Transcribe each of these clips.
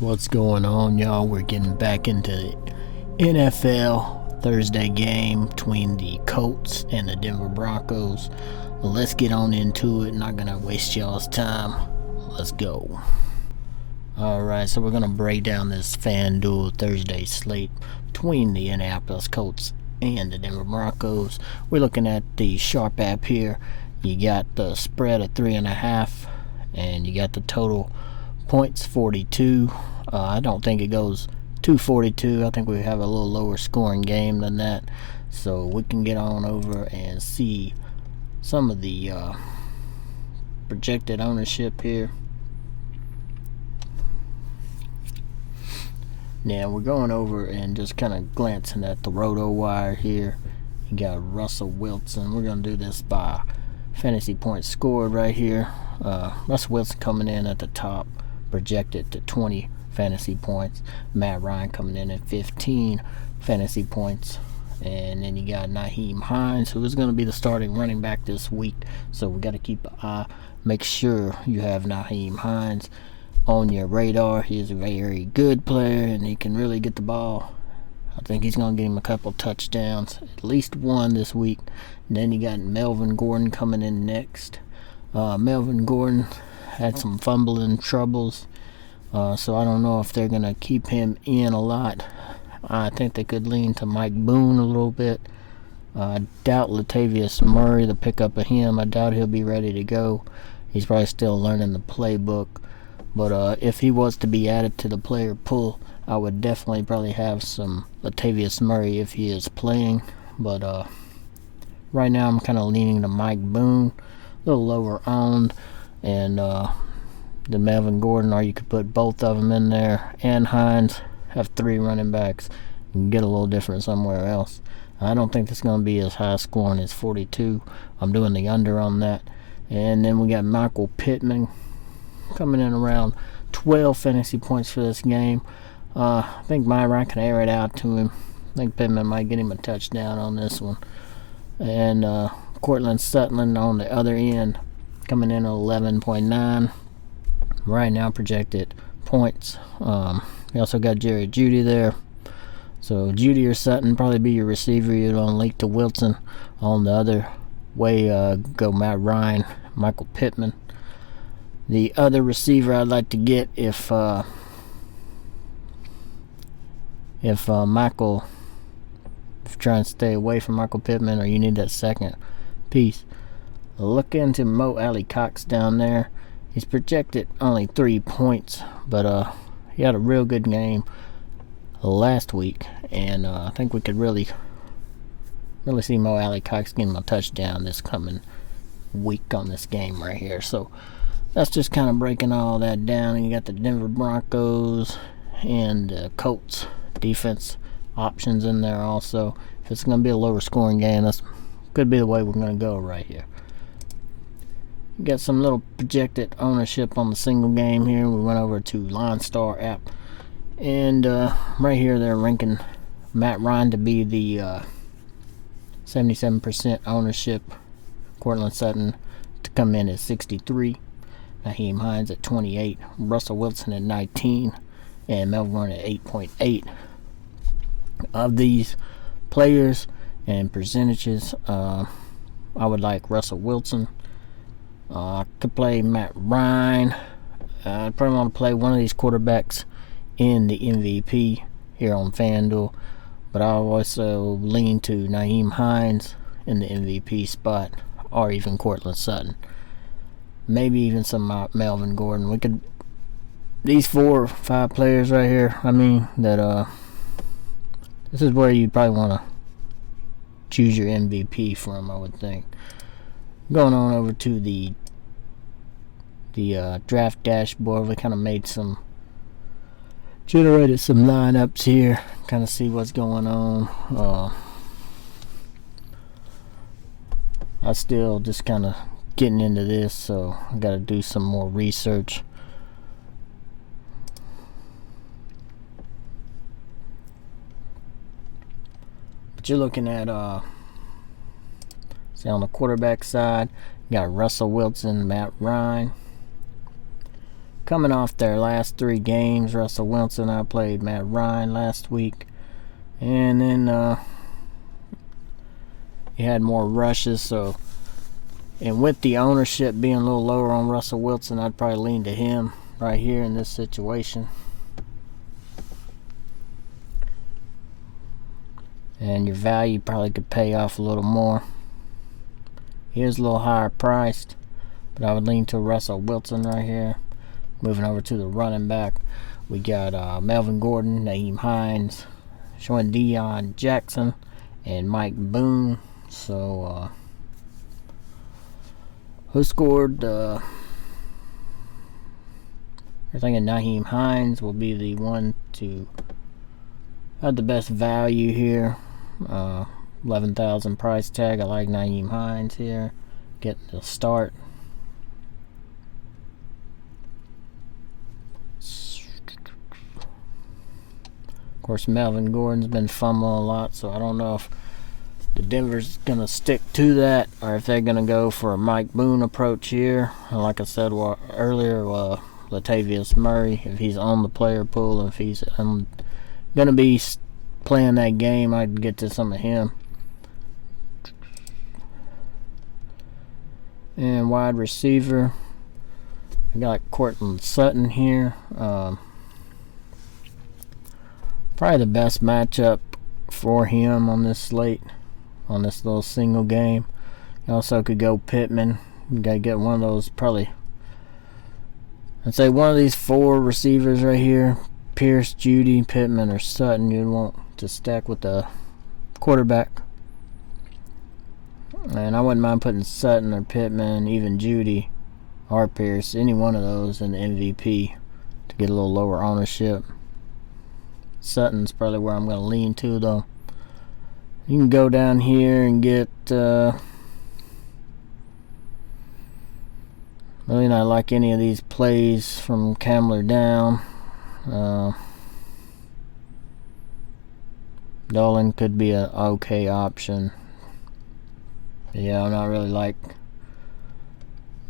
What's going on, y'all? We're getting back into the NFL Thursday game between the Colts and the Denver Broncos. Let's get on into it. Not gonna waste y'all's time. Let's go. Alright, so we're gonna break down this Fanduel Thursday slate between the Indianapolis Colts and the Denver Broncos. We're looking at the Sharp app here. You got the spread of 3.5, and you got the total points 42. I don't think it goes to 42. I think we have a little lower scoring game than that, so we can get on over and see some of the projected ownership here. Now we're going over and just kind of glancing at the roto wire here. You got Russell Wilson. We're going to do this by fantasy points scored right here. Russell Wilson coming in at the top, projected to 20 fantasy points. Matt Ryan coming in at 15 fantasy points. And then you got Nyheim Hines, who is going to be the starting running back this week. So we got to keep an eye. Make sure you have Nyheim Hines on your radar. He is a very good player, and he can really get the ball. I think he's going to get him a couple touchdowns, at least one this week. And then you got Melvin Gordon coming in next. Melvin Gordon had some fumbling troubles, so I don't know if they're going to keep him in a lot. I think they could lean to Mike Boone a little bit. I doubt Latavius Murray, the pickup of him, I doubt he'll be ready to go. He's probably still learning the playbook. But if he was to be added to the player pool, I would definitely probably have some Latavius Murray if he is playing. But right now I'm kind of leaning to Mike Boone, a little lower owned, and the Melvin Gordon, or you could put both of them in there, and Hines. Have 3 running backs. You can get a little different somewhere else. I don't think it's going to be as high scoring as 42. I'm doing the under on that. And then we got Michael Pittman coming in around 12 fantasy points for this game. I think Myron can air it out to him. I think Pittman might get him a touchdown on this one. And Cortland Sutton on the other end coming in at 11.9. Right now projected points. We also got Jerry Jeudy there. So Jeudy or Sutton probably be your receiver. You don't link to Wilson. On the other way, go Matt Ryan, Michael Pittman. The other receiver I'd like to get if Michael, if you're trying to stay away from Michael Pittman or you need that second piece, look into Mo Alley Cox down there. He's projected only 3 points, but he had a real good game last week, and I think we could really see Mo Alley Cox getting a touchdown this coming week on this game right here. So that's just kind of breaking all that down. And you got the Denver Broncos and the Colts defense options in there also. If it's going to be a lower scoring game, that's could be the way we're going to go right here. Got some little projected ownership on the single game here. We went over to Line Star app, and right here they're ranking Matt Ryan to be the 77% ownership. Cortland Sutton to come in at 63. Nyheim Hines at 28. Russell Wilson at 19, and Melvin Gordon at 8.8. Of these players and percentages, I would like Russell Wilson. I could play Matt Ryan. I probably want to play one of these quarterbacks in the MVP here on FanDuel. But I'll also lean to Nyheim Hines in the MVP spot, or even Cortland Sutton. Maybe even some Melvin Gordon. We could, these 4 or 5 players right here, this is where you probably want to choose your MVP from, I would think. Going on over to the draft dashboard, we kind of generated some lineups here, kind of see what's going on. I still just kind of getting into this, so I got to do some more research. But you're looking at see, on the quarterback side, you got Russell Wilson, Matt Ryan. coming off their last 3 games. Russell Wilson outplayed Matt Ryan last week. And then he had more rushes. So, and with the ownership being a little lower on Russell Wilson, I'd probably lean to him right here in this situation. And your value probably could pay off a little more. He is a little higher priced, but I would lean to Russell Wilson right here. Moving over to the running back, we got Melvin Gordon, Naeem Hines, showing Deion Jackson, and Mike Boone. So, who scored? You're thinking Naeem Hines will be the one to have the best value here. 11,000 price tag. I like Naeem Hines here. Getting the start. Of course, Melvin Gordon's been fumbling a lot, so I don't know if the Denver's gonna stick to that or if they're gonna go for a Mike Boone approach here. Like I said earlier, Latavius Murray, if he's on the player pool, if he's gonna be playing that game, I'd get to some of him. And wide receiver, I got Courtland Sutton here. Probably the best matchup for him on this slate, on this little single game. You also could go Pittman. You gotta get one of those, probably, I'd say one of these 4 receivers right here. Pierce, Judy, Pittman, or Sutton you'd want to stack with the quarterback. And I wouldn't mind putting Sutton or Pittman, even Judy or Pierce, any one of those in the MVP to get a little lower ownership. Sutton's probably where I'm going to lean to, though. You can go down here and get really not like any of these plays from Kamler down. Dolan could be an okay option. Yeah, I'm not really like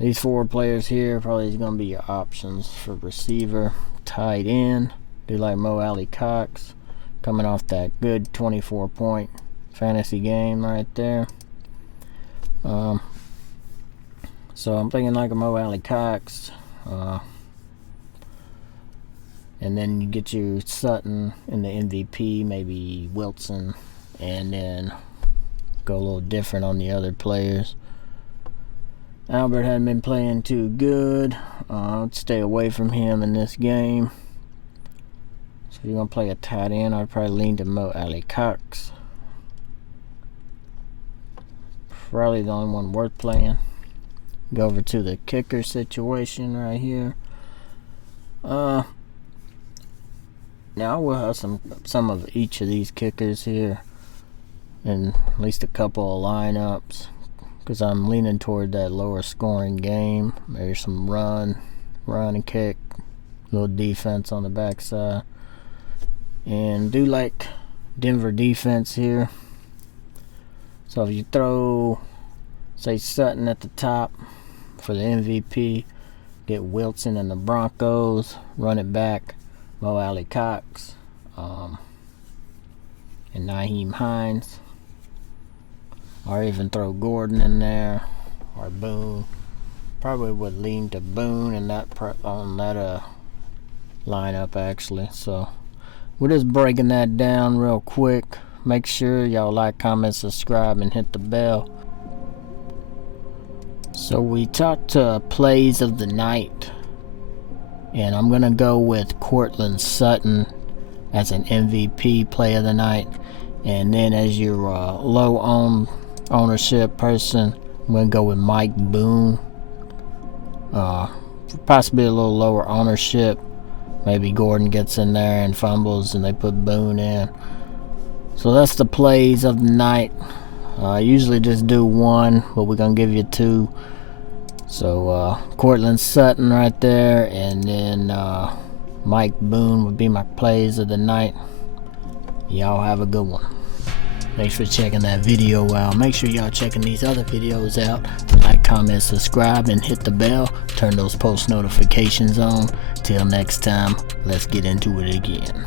these 4 players here. Probably is going to be your options for receiver. Tight end, do like Mo Alley Cox, coming off that good 24-point fantasy game right there. So I'm thinking like a Mo Alley Cox. And then you get your Sutton in the MVP, maybe Wilson, and then go a little different on the other players. Albert hadn't been playing too good. I'd stay away from him in this game. So if you're going to play a tight end, I'd probably lean to Mo Alley Cox. Probably the only one worth playing. Go over to the kicker situation right here. Now I will have some of each of these kickers here, and at least a couple of lineups, because I'm leaning toward that lower scoring game. Maybe some run and kick, little defense on the backside, and do like Denver defense here. So if you throw, say, Sutton at the top for the MVP, get Wilson and the Broncos, run it back, Mo Alley Cox, and Naeem Hines, or even throw Gordon in there, or Boone. Probably would lean to Boone in that lineup actually. So we're just breaking that down real quick. Make sure y'all like, comment, subscribe, and hit the bell. So we talked plays of the night, and I'm gonna go with Courtland Sutton as an MVP play of the night, and then as your low ownership person, I'm gonna go with Mike Boone. Possibly a little lower ownership. Maybe Gordon gets in there and fumbles, and they put Boone in. So that's the plays of the night. I usually just do one, but we're gonna give you two. So Courtland Sutton right there, and then Mike Boone would be my plays of the night. Y'all have a good one. Thanks for checking that video out. Make sure y'all checking these other videos out. Like, comment, subscribe, and hit the bell. Turn those post notifications on. Till next time, let's get into it again.